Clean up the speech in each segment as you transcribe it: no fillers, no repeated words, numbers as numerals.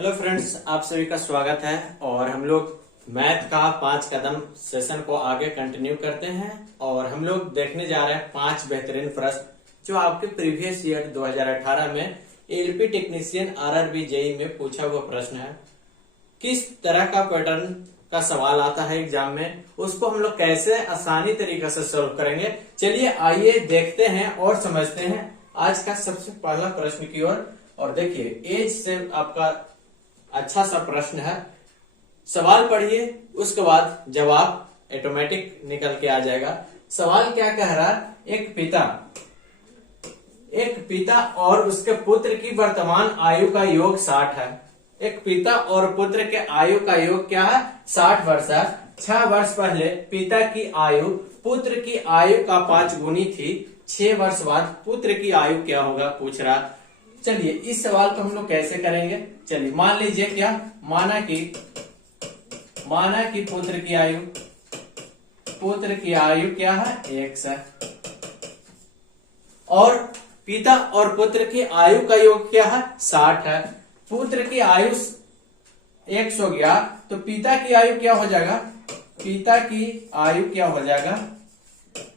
Hello friends, आप सभी का स्वागत है। और हम लोग मैथ का 5 कदम सेशन को आगे कंटिन्यू करते हैं और हम लोग देखने जा रहे हैं 5 बेहतरीन प्रश्न जो आपके प्रीवियस ईयर 2018 में एलपी टेक्नीशियन आरआरबी जेई में पूछा हुआ प्रश्न है। किस तरह का पैटर्न का सवाल आता है एग्जाम में, उसको हम लोग कैसे आसानी तरीके से सॉल्व करेंगे। चलिए आइए देखते हैं और समझते हैं आज का सबसे पहला प्रश्न की ओर। और देखिए एज से आपका अच्छा सा प्रश्न है, सवाल पढ़िए उसके बाद जवाब ऑटोमेटिक निकल के आ जाएगा। सवाल क्या कह रहा है, एक पिता और उसके पुत्र की वर्तमान आयु का योग 60 है। एक पिता और पुत्र के आयु का योग क्या है, 60 वर्ष है। 6 वर्ष पहले पिता की आयु पुत्र की आयु का 5 गुनी थी। 6 वर्ष बाद पुत्र की आयु क्या होगा पूछ रहा। चलिए इस सवाल को हम लोग कैसे करेंगे। चलिए मान लीजिए क्या, माना कि पुत्र की आयु क्या है, 1 है। और पिता और पुत्र की आयु का योग क्या है, 60 है। पुत्र की आयु 100 गया तो पिता की आयु क्या हो जाएगा,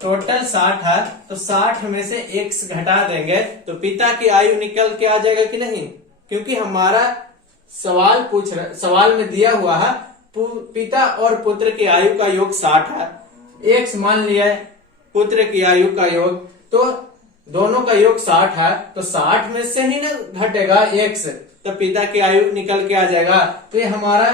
टोटल 60 है तो 60 में से 1 घटा देंगे तो पिता की आयु निकल के आ जाएगा कि नहीं। क्योंकि हमारा सवाल में दिया हुआ है पिता और पुत्र की आयु का योग 60 है। 1 मान लिया है पुत्र की आयु का योग, तो दोनों का योग 60 है तो 60 में से ही ना घटेगा 1 तो पिता की आयु निकल के आ जाएगा। तो ये हमारा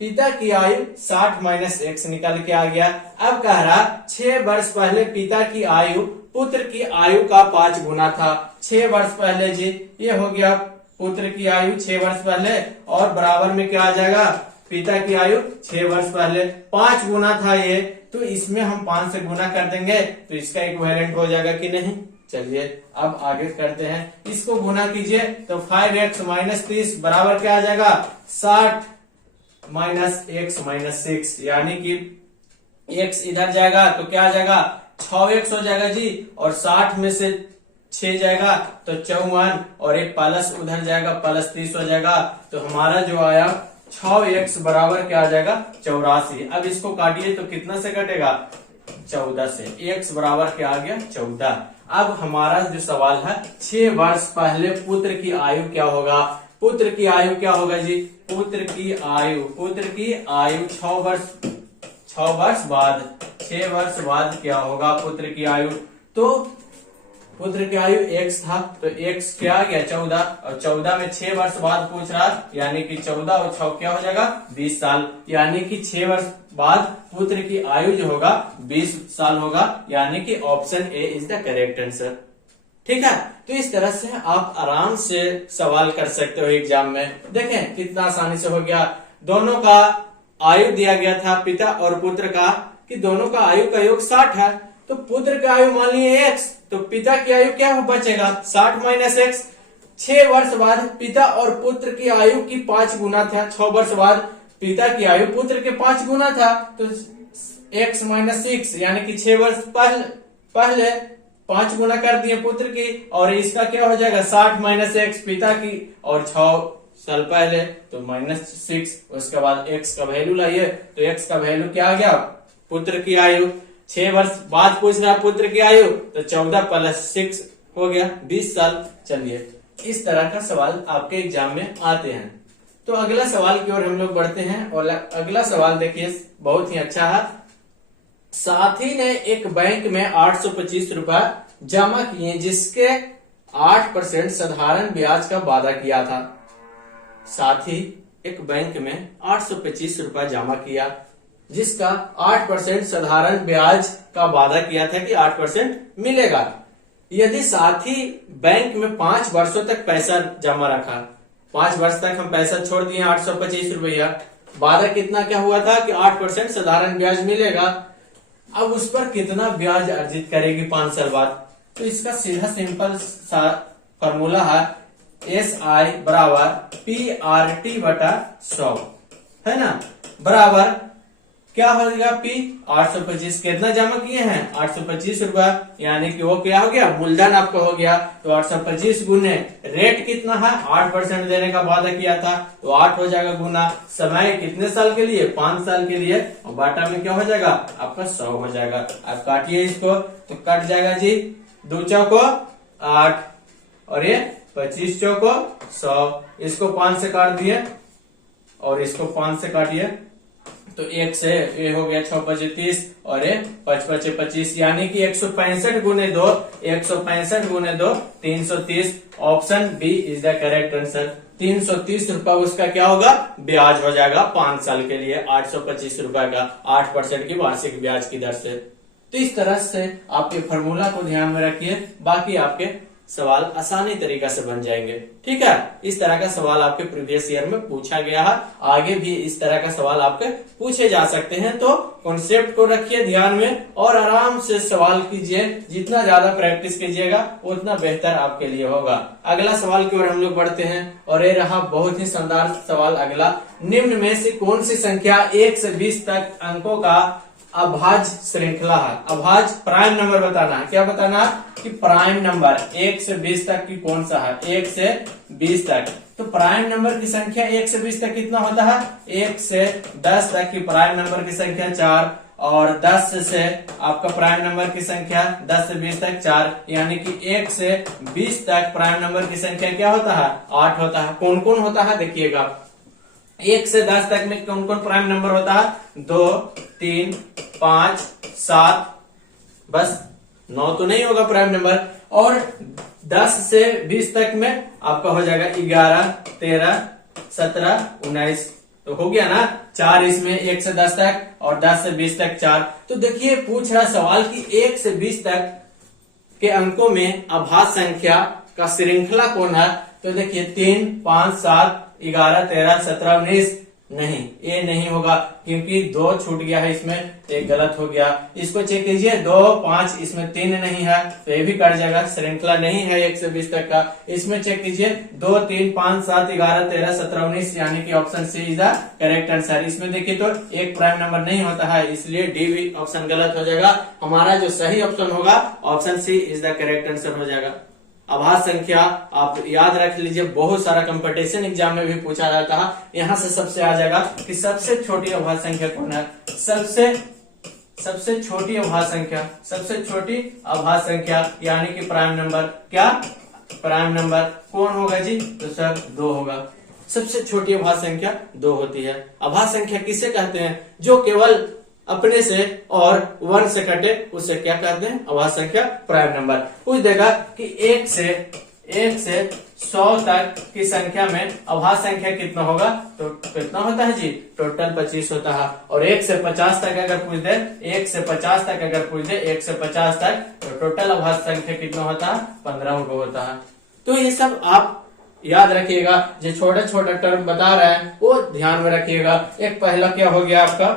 पिता की आयु 60 माइनस 1 निकल के आ गया। अब कह रहा 6 वर्ष पहले पिता की आयु पुत्र की आयु का 5 गुना था। 6 वर्ष पहले जी, ये हो गया पुत्र की आयु 6 वर्ष पहले और बराबर में क्या आ जाएगा, पिता की आयु 6 वर्ष पहले 5 गुना था ये, तो इसमें हम 5 से गुना कर देंगे तो इसका इक्विवेलेंट हो जाएगा कि नहीं। चलिए अब आगे करते हैं, इसको गुना कीजिए तो 5x माइनस 30 बराबर क्या आ जाएगा, 60 माइनस x माइनस 6, यानी कि x इधर जाएगा तो क्या आ जाएगा, 6x हो जाएगा जी। और 60 में से 6 जाएगा तो 54 और एक प्लस उधर जाएगा प्लस 30 हो जाएगा। तो हमारा जो आया 6x बराबर क्या आ जाएगा, 84। अब इसको काटिए तो कितना से कटेगा, 14 से। x बराबर क्या आ गया, 14। अब हमारा जो सवाल है 6 वर्ष पहले पुत्र की आयु क्या होगा। पुत्र की आयु क्या होगा जी, पुत्र की आयु 6 वर्ष बाद 6 वर्ष बाद क्या होगा पुत्र की आयु। तो पुत्र की आयु x था तो x क्या आ गया, 14। और 14 में 6 वर्ष बाद पूछ रहा, यानी कि 14 और 6 क्या हो जाएगा, 20 साल। यानी कि 6 वर्ष बाद पुत्र की आयु जो होगा 20 साल होगा, यानी कि option A is the correct answer. ठीक है, तो इस तरह से आप आराम से सवाल कर सकते हो एग्जाम में। देखें कितना आसानी से हो गया। दोनों का आयु दिया गया था पिता और पुत्र का, कि दोनों का आयु का योग 60 है। तो पुत्र की आयु मान लिए x, तो पिता की आयु क्या बचेगा, 60 माइनस x। 6 वर्ष बाद पिता और पुत्र की आयु की 5 गुना था। 6 वर्ष बाद पिता की आयु पुत्र के 5 गुना था तो x माइनस 6, यानी कि 6 वर्ष पहले 5 गुना कर दिए पुत्र की, और इसका क्या हो जाएगा 60 माइनस x पिता की, और 6 साल पहले तो माइनस 6। उसके बाद x का वैल्यू लाइए तो x का वैल्यू क्या आ गया, पुत्र की आयु 6 वर्ष बाद पूछ रहा पुत्र की आयु, तो 14 प्लस 6 हो गया 20 साल। चलिए इस तरह का सवाल आपके एग्जाम में आते हैं। तो अगला सवाल की ओर हम लोग बढ़ते हैं। और अगला सवाल देखिए बहुत ही अच्छा है। साथी ने एक बैंक में 825 रुपए जमा किए जिसके 8% साधारण ब्याज का वादा किया था। साथी एक बैंक में 825 रुपए जमा किया जिसका 8% साधारण ब्याज का वादा किया था कि 8% मिलेगा। यदि साथी बैंक में 5 वर्षों तक पैसा जमा रखा, 5 वर्ष तक हम पैसा छोड़ दिए 825 रुपया, वादा कितना क्या हुआ था कि 8% साधारण ब्याज मिलेगा। अब उस पर कितना ब्याज अर्जित करेगी 5 साल बाद। तो इसका सीधा सिंपल सा फॉर्मूला है, SI बराबर PRT बटा 100, है ना, बराबर क्या हो गया P 825। कितना जमा किए हैं 825 रुपया, यानी कि वो क्या हो गया मूलधन आपका हो गया। तो 825 गुने रेट कितना है 8% देने का वादा किया था, तो 8 हो जाएगा गुना समय कितने साल के लिए 5 साल के लिए, और बाटा में क्या हो जाएगा आपका 100 हो जाएगा। आप काटिए इसको तो कट जाएगा जी 2 चौको 8 और ये 25 चौको 100। इसको 5 से काट दिए और इसको 5 से काटिए तो 1 से ये हो गया 6 5 30 और ये 5 5 25, यानी कि 165 गुने 2 165 गुने 2 330। Option B is the correct answer. 330 रुपया उसका क्या होगा ब्याज हो जाएगा 5 साल के लिए 825 रुपया का 8% की वार्षिक ब्याज की दर से। तो इस तरह से आपके फॉर्मूला को ध्यान में रखिए, बाकी आपके सवाल आसानी तरीका से बन जाएंगे। ठीक है, इस तरह का सवाल आपके प्रीवियस ईयर में पूछा गया है, आगे भी इस तरह का सवाल आपके पूछे जा सकते हैं। तो कॉन्सेप्ट को रखिए ध्यान में और आराम से सवाल कीजिए, जितना ज्यादा प्रैक्टिस कीजिएगा उतना बेहतर आपके लिए होगा। अगला सवाल की ओर हम लोग बढ़ते हैं और ये रहा बहुत ही शानदार सवाल अगला। निम्न में से कौन सी संख्या 1 से 20 तक अंकों का अभाज्य श्रृंखला है। अभाज्य प्राइम नंबर बताना है, क्या बताना है कि प्राइम नंबर 1 से 20 तक की कौन सा है 1 से 20 तक। तो प्राइम नंबर की संख्या 1 से 20 तक कितना होता है 1 से 10 तक की प्राइम नंबर की संख्या 4 और 10 से आपका प्राइम नंबर की संख्या 10 से 20 तक 4, यानी कि 1 से 20 तक प्राइम नंबर की संख्या क्या होता है 8 होता है। कौन कौन होता है देखिएगा, 1 से 10 तक में कौन कौन प्राइम नंबर होता है 2 3 5 7, बस 9 तो नहीं होगा प्राइम नंबर। और 10 से 20 तक में आपका हो जाएगा 11 13 17 19, तो हो गया ना 4 इसमें 1 से 10 तक और 10 से 20 तक 4। तो देखिए पूछ रहा सवाल कि 1 से 20 तक के अंकों में अभाज्य संख्या का श्रृंखला कौन है। तो देखिए 3 5 7 11 13 17 19, नहीं ये नहीं होगा क्योंकि 2 छूट गया है, इसमें एक गलत हो गया। इसको चेक कीजिए 2 5, इसमें 3 नहीं है तो ये भी कट जाएगा, श्रृंखला नहीं है 1 से 20 तक का। इसमें चेक कीजिए 2 3 5 7 11 13 17 19, यानी कि option C is the correct answer. इसमें देखिए तो एक प्राइम नंबर नहीं होता है, इसलिए डी भी ऑप्शन गलत हो जाएगा। हमारा जो सही ऑप्शन होगा option C is the correct answer हो जाएगा। अभाज्य संख्या आप याद रख लीजिए, बहुत सारा कंपटीशन एग्जाम में भी पूछा जाता है। यहाँ से सबसे आ जाएगा कि सबसे छोटी अभाज्य संख्या कौन है। सबसे छोटी अभाज्य संख्या, सबसे छोटी अभाज्य संख्या यानी कि प्राइम नंबर, क्या प्राइम नंबर कौन होगा जी, तो सर 2 होगा। सबसे छोटी अभाज्य संख्या 2 होती है। अभाज्य संख्या किसे कहते हैं, जो केवल अपने से और 1 से कटे उसे क्या कहते हैं अभाज्य संख्या प्राइम नंबर। पूछ देगा कि 1 से 100 तक की संख्या में अभाज्य संख्या कितना होगा, तो कितना होता है जी टोटल 25 होता है। और 1 से 50 तक अगर पूछ दे 1 से 50 तक अगर पूछ दे 1 से 50 तक तो टोटल अभाज्य संख्या कितना होता है 15 होता है। तो ये सब आप याद रखिएगा, जो छोटा छोटा टर्म बता रहे हैं वो ध्यान में रखिएगा। एक पहला क्या हो गया आपका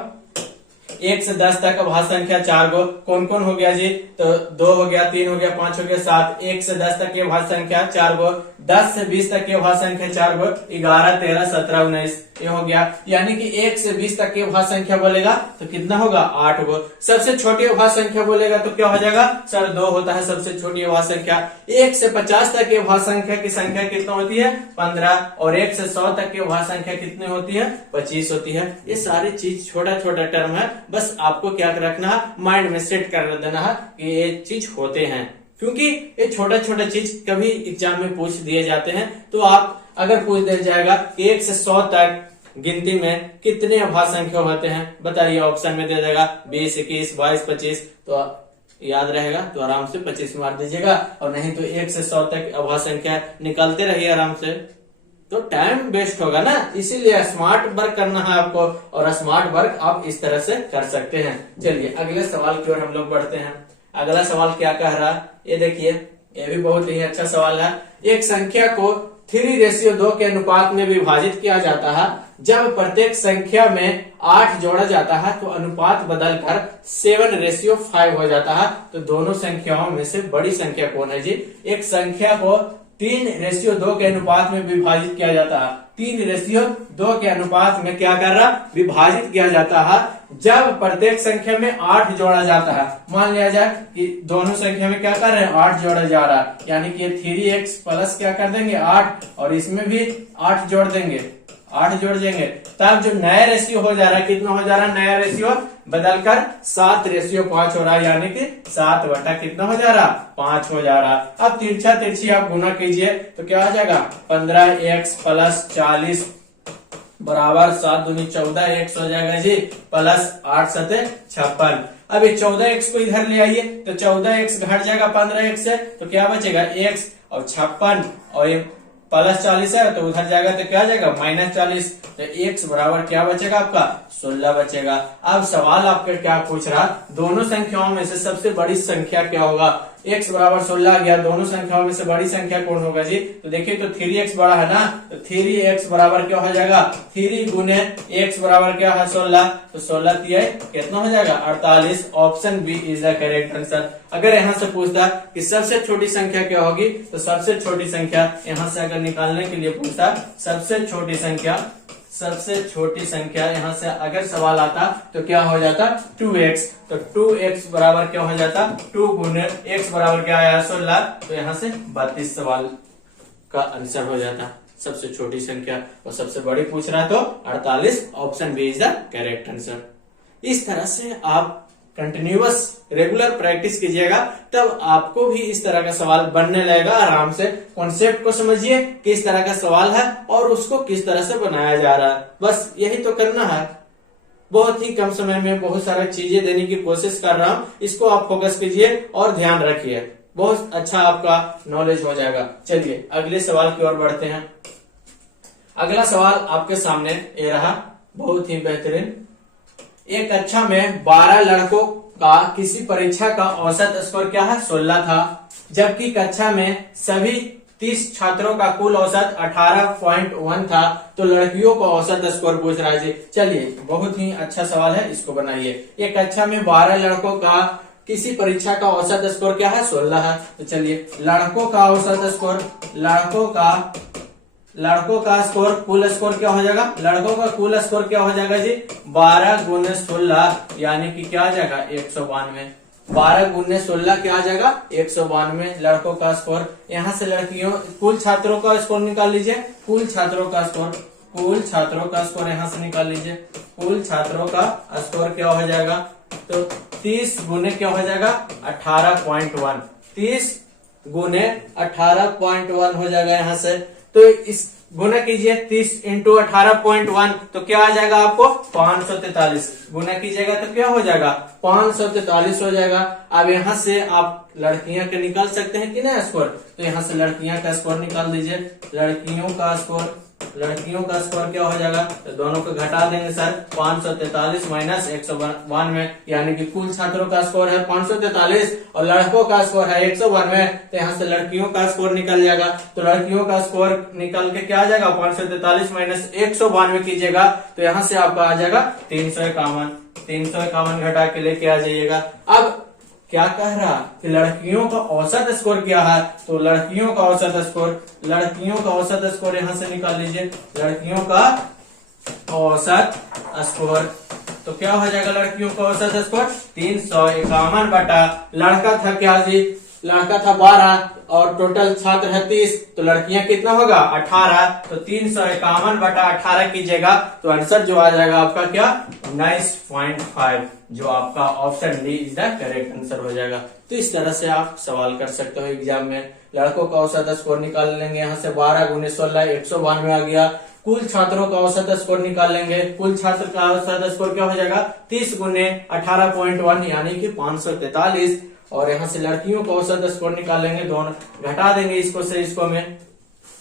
1 से 10 तक अभाज्य संख्या 4 गो, कौन कौन हो गया जी, तो 2 हो गया 3 हो गया 5 हो गया 7। 1 से 10 तक की अभाज्य संख्या 4 गो, 10 से 20 तक की अभाज्य संख्या 4 गो, 11 13 17 19 ये हो गया। यानी कि 1 से 20 तक की अभाज्य संख्या बोलेगा तो कितना होगा 8 गो। सबसे छोटी अभाज्य संख्या बोलेगा तो क्या हो जाएगा सर 2 होता है सबसे छोटी अभाज्य संख्या। 1 से 50 तक की अभाज्य संख्या की संख्या कितना होती है 15, और 1 से 100 तक की अभाज्य संख्या कितनी होती है 25 होती है। ये सारी चीज छोटा छोटा टर्म है, बस आपको क्या रखना है माइंड में सेट कर देना है कि ये चीज होते हैं, क्योंकि ये छोटा छोटा चीज कभी एग्जाम में पूछ दिए जाते हैं। तो आप अगर पूछ दिया जाएगा कि 1 से 100 तक गिनती में कितने अभाज्य संख्या होते हैं बताइए, ऑप्शन में दे देगा 20 21 22 25, तो याद रहेगा तो आराम से 25 मार दीजिएगा, और नहीं तो 1 से 100 तक अभाज्य संख्या निकालते रहिए आराम से, तो टाइम वेस्ट होगा ना। इसीलिए स्मार्ट वर्क करना है आपको, और स्मार्ट वर्क आप इस तरह से कर सकते हैं। चलिए अगले सवाल की ओर हम लोग बढ़ते हैं। अगला सवाल क्या कह रहा है ये देखिए, ये भी बहुत ही अच्छा सवाल है। एक संख्या को 3:2 के अनुपात में विभाजित किया जाता है। जब प्रत्येक संख्या में 8 जोड़ा जाता है तो अनुपात बदलकर 7:5 हो जाता है। तो दोनों संख्याओं में से बड़ी संख्या कौन है जी। एक संख्या को 3:2 के अनुपात में विभाजित किया जाता है। 3:2 के अनुपात में क्या कर रहा, विभाजित किया जाता है जब प्रत्येक संख्या में 8 जोड़ा जाता है। मान लिया जाए कि दोनों संख्या में क्या कर रहे हैं, 8 जोड़ा जा रहा है, यानी कि 3x प्लस क्या कर देंगे 8, और इसमें भी 8 जोड़ देंगे, 8 जोड़ देंगे, तब जो नया रेशियो हो जा रहा है, कितना हो जा रहा है, नया रेशियो बदलकर 7:5 हो रहा है, यानी कि 7 बटा कितना हो जा रहा, 5 हो जा रहा। अब तिरछा तिरछी आप गुना कीजिए तो क्या हो जाएगा, 15x प्लस 40 बराबर 7 दूनी 14x हो जाएगा जी, प्लस 8 सते 56। अब ये 14x को इधर ले आइए तो 14x घट जाएगा 15x से, तो क्या बचेगा x, और 56 और ये प्लस 40 है तो उधर जाएगा तो क्या जाएगा -40, तो x बराबर क्या बचेगा आपका 16 बचेगा। अब सवाल आपका क्या पूछ रहा, दोनों संख्याओं में से सबसे बड़ी संख्या क्या होगा, x बराबर 16 आ गया, दोनों संख्याओं में से बड़ी संख्या कौन होगा जी, तो देखिए तो 3x बड़ा है ना, तो 3x बराबर क्या हो जाएगा, 3 गुने x बराबर क्या है 16, तो 16 तिया कितना हो जाएगा 48। Option B is the correct answer. अगर यहाँ से पूछता कि सबसे छोटी संख्या क्या होगी, तो सबसे छोटी संख्या यहाँ से अगर निकालने के लिए पूछता सबसे छोटी संख्या यहाँ से अगर सवाल आता तो क्या हो जाता 2x, तो 2x बराबर क्या हो जाता 2 गुने x बराबर क्या आया 16, तो यहाँ से 32 सवाल का आंसर हो जाता सबसे छोटी संख्या, और सबसे बड़ी पूछ रहा तो 48। Option B is the correct answer. इस तरह से आप कंटिन्यूअस रेगुलर प्रैक्टिस कीजिएगा, तब आपको भी इस तरह का सवाल बनने लगेगा। आराम से कॉन्सेप्ट को समझिए, किस तरह का सवाल है और उसको किस तरह से बनाया जा रहा है, बस यही तो करना है। बहुत ही कम समय में बहुत सारी चीजें देने की कोशिश कर रहा हूँ, इसको आप फोकस कीजिए और ध्यान रखिए, बहुत अच्छा आपका नॉलेज हो जाएगा। चलिए अगले सवाल की ओर बढ़ते हैं। अगला सवाल आपके सामने ये रहा, बहुत ही बेहतरीन। एक कक्षा में 12 लड़कों का किसी परीक्षा का औसत स्कोर क्या है 16 था, जबकि कक्षा में सभी 30 छात्रों का कुल औसत 18.1 था, तो लड़कियों का औसत स्कोर पूछ रहा है जी। चलिए बहुत ही अच्छा सवाल है, इसको बनाइए। एक कक्षा में 12 लड़कों का किसी परीक्षा का औसत स्कोर क्या है 16 है, तो चलिए लड़कों का औसत स्कोर, लड़कों का स्कोर, कुल स्कोर क्या हो जाएगा, लड़कों का कुल स्कोर क्या हो जाएगा जी 12 गुने 16, यानी कि क्या आ जाएगा 192। 12 गुने 16 क्या आ जाएगा 192 लड़कों का स्कोर। यहाँ से लड़कियों कुल छात्रों का स्कोर निकाल लीजिए, कुल छात्रों का स्कोर यहाँ से निकाल लीजिए। कुल छात्रों का स्कोर क्या हो जाएगा, तो 30 गुने क्या हो जाएगा 18.1, 30 गुने 18.1 हो जाएगा। यहाँ से तो इस गुना कीजिए 30 इंटू 18.1, तो क्या आ जाएगा आपको 543। गुना कीजिएगा तो क्या हो जाएगा 543 हो जाएगा। अब यहाँ से आप लड़कियां के निकाल सकते हैं कि ना स्कोर, तो यहाँ से लड़कियां का स्कोर निकाल दीजिए। लड़कियों का स्कोर क्या हो जाएगा, तो दोनों को घटा देंगे सर, 543 माइनस 192, यानी कि कुल छात्रों का स्कोर है 543 और लड़कों का स्कोर है 192, तो यहाँ से लड़कियों का स्कोर निकल जाएगा। तो लड़कियों का स्कोर निकल के क्या आ जाएगा 543 माइनस 192 कीजिएगा, तो यहाँ से आपका आ जाएगा 351 घटा के लेके आ जाइएगा। अब क्या कह रहा कि लड़कियों का औसत स्कोर क्या है, तो लड़कियों का औसत स्कोर यहाँ से निकाल लीजिए। लड़कियों का औसत स्कोर तो क्या हो जाएगा, लड़कियों का औसत स्कोर 351 बटा, लड़का था क्या जी, लड़का था 12 और टोटल छात्र है 30, तो लड़कियां कितना होगा 18, तो 351 बटा 18 कीजिएगा, तो आंसर जो आ जाएगा आपका क्या 19.5, जो आपका option D is the correct answer हो जाएगा। तो इस तरह से आप सवाल कर सकते हो एग्जाम में। लड़कों का औसत स्कोर निकाल लेंगे, यहाँ से 12 गुने 16 192 आ गया। कुल छात्रों का औसत स्कोर निकाल लेंगे, कुल छात्र का औसत स्कोर क्या हो जाएगा 30 गुने 18.1 यानी कि 543, और यहाँ से लड़कियों का औसत स्कोर निकाल लेंगे, दोनों घटा देंगे इसको से इसको में।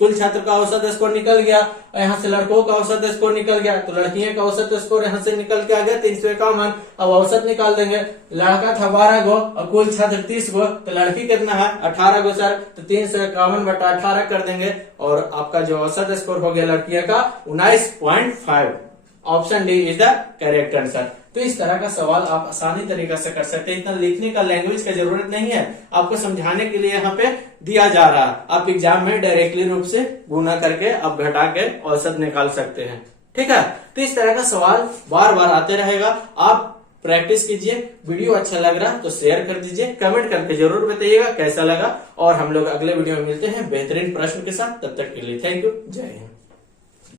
कुल छात्र का औसत स्कोर निकल गया और यहाँ से लड़कों का औसत स्कोर निकल गया, तो लड़कियों का औसत स्कोर यहाँ से निकल के आ गया 351। अब औसत निकाल देंगे, लड़का था 12 गो और कुल छात्र 30 गो, तो लड़की कितना है 18 गो सर, तो 351 बटा 18 कर देंगे और आपका जो औसत स्कोर हो गया लड़कियों का 19.5। Option D is the correct answer. तो इस तरह का सवाल आप आसानी तरीके से कर सकते हैं, इतना लिखने का लैंग्वेज का जरूरत नहीं है, आपको समझाने के लिए यहाँ पे दिया जा रहा है। आप एग्जाम में डायरेक्टली रूप से गुना करके आप घटा के औसत निकाल सकते हैं। ठीक है, तो इस तरह का सवाल बार बार आते रहेगा, आप प्रैक्टिस कीजिए। वीडियो अच्छा लग रहा तो शेयर कर दीजिए, कमेंट करके जरूर बताइएगा कैसा लगा, और हम लोग अगले वीडियो में मिलते हैं बेहतरीन प्रश्न के साथ। तब तक के लिए थैंक यू, जय हिंद।